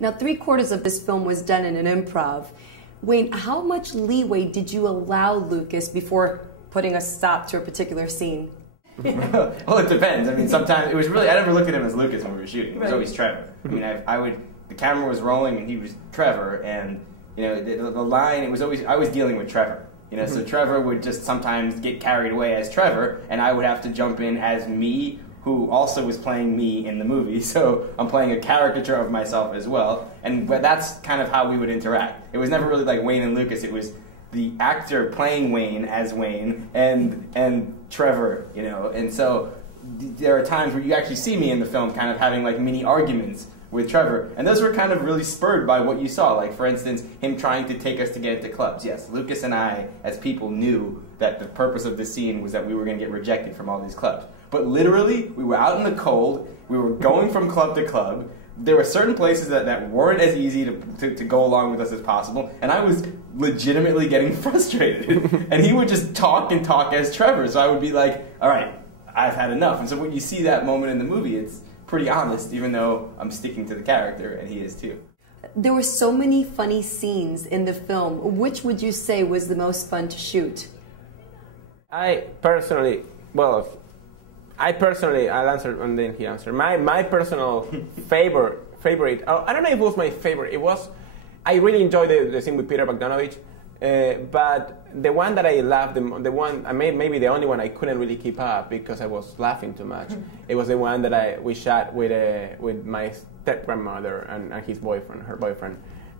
Now, 3/4 of this film was done in an improv. Wayne, how much leeway did you allow Lucas before putting a stop to a particular scene? Well, it depends. I mean, sometimes it was really, I never looked at him as Lucas when we were shooting. It was always Trevor. I mean, the camera was rolling and he was Trevor, and, you know, the line, it was always, I was dealing with Trevor. You know, so Trevor would just sometimes get carried away as Trevor, and I would have to jump in as me, who also was playing me in the movie. So I'm playing a caricature of myself as well, and that's kind of how we would interact. It was never really like Wayne and Lucas. It was the actor playing Wayne as Wayne and Trevor, you know. And so there are times where you actually see me in the film kind of having like mini arguments with Trevor, and those were kind of really spurred by what you saw. Like, for instance, him trying to take us to get into clubs. Yes, Lucas and I, as people, knew that the purpose of the scene was that we were going to get rejected from all these clubs. But literally, we were out in the cold, we were going from club to club. There were certain places that weren't as easy to go along with us as possible, and I was legitimately getting frustrated. And he would just talk and talk as Trevor, so I would be like, all right, I've had enough. And so when you see that moment in the movie, it's pretty honest, even though I'm sticking to the character, and he is too. There were so many funny scenes in the film. Which would you say was the most fun to shoot? I personally, I'll answer and then he answered. My personal favorite, I don't know if it was my favorite, I really enjoyed the scene with Peter Bogdanovich, but the one that I loved, maybe the only one I couldn't really keep up because I was laughing too much, it was the one that we shot with my step-grandmother and her boyfriend.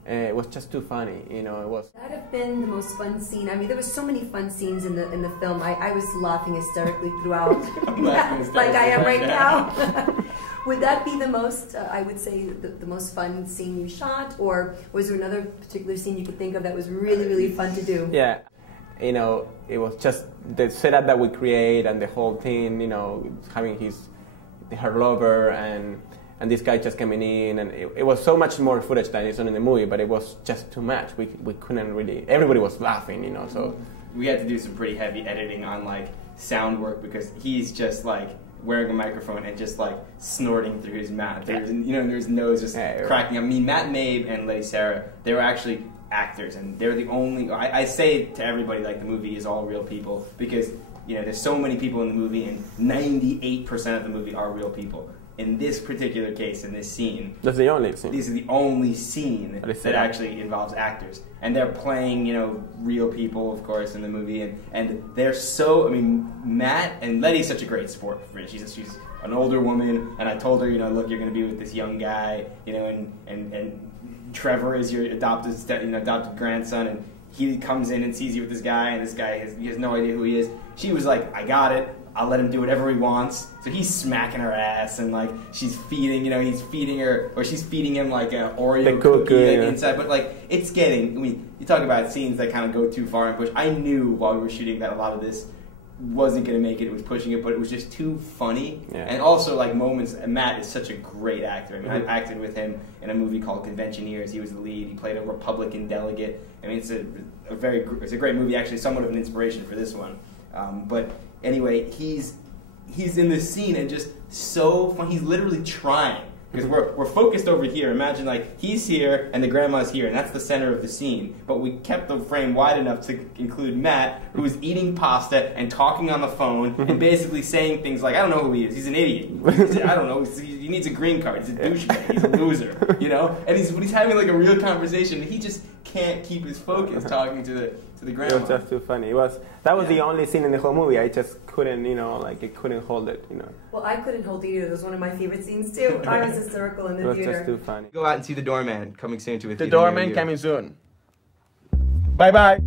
It was just too funny, you know. It was. That have been the most fun scene. I mean, there were so many fun scenes in the film. I was laughing hysterically throughout, like I am right now. Would that be the most? I would say the most fun scene you shot, or was there another particular scene you could think of that was really, really fun to do? Yeah, you know, it was just the setup that we create and the whole thing. You know, having her lover and this guy just coming in, and it was so much more footage than is on in the movie, but it was just too much. We couldn't really, everybody was laughing, you know, so. We had to do some pretty heavy editing on like sound work because he's just like wearing a microphone and just like snorting through his mouth. There's, you know, there's nose just cracking. I mean, Matt Mabe and Lady Sarah, they were actually actors, and they're the only, I say to everybody like the movie is all real people because, you know, there's so many people in the movie and 98% of the movie are real people. In this particular case, in this scene, that's the only scene. This is the only scene that actually involves actors, and they're playing, you know, real people, of course, in the movie, and they're so. I mean, Matt and Letty's such a great sport for me. She's an older woman, and I told her, you know, look, you're going to be with this young guy, you know, and Trevor is your adopted grandson, and he comes in and sees you with this guy, and this guy he has no idea who he is. She was like, I got it. I'll let him do whatever he wants. So he's smacking her ass, and like she's feeding, you know, he's feeding her, or she's feeding him like an Oreo cookie inside. But like it's getting. I mean, you talk about scenes that kind of go too far and push. I knew while we were shooting that a lot of this wasn't going to make it. It was pushing it, but it was just too funny. Yeah. And also like moments. And Matt is such a great actor. I mean, I've acted with him in a movie called Conventioneers. He was the lead. He played a Republican delegate. I mean, it's a great movie. Actually, somewhat of an inspiration for this one. But anyway, he's in this scene and just so fun. He's literally trying because we're focused over here. Imagine like he's here and the grandma's here, and that's the center of the scene. But we kept the frame wide enough to include Matt, who is eating pasta and talking on the phone and basically saying things like, "I don't know who he is. He's an idiot. I don't know. He needs a green card. He's a douchebag. He's a loser." You know, and he's having like a real conversation, and he just can't keep his focus talking to the grandma. It was just too funny. That was the only scene in the whole movie. I just couldn't, you know, like I couldn't hold it, you know. Well, I couldn't hold it either. It was one of my favorite scenes too. I was hysterical in the theater. It was just too funny. Go out and see The Doorman coming soon to a The Doorman coming soon. Bye bye.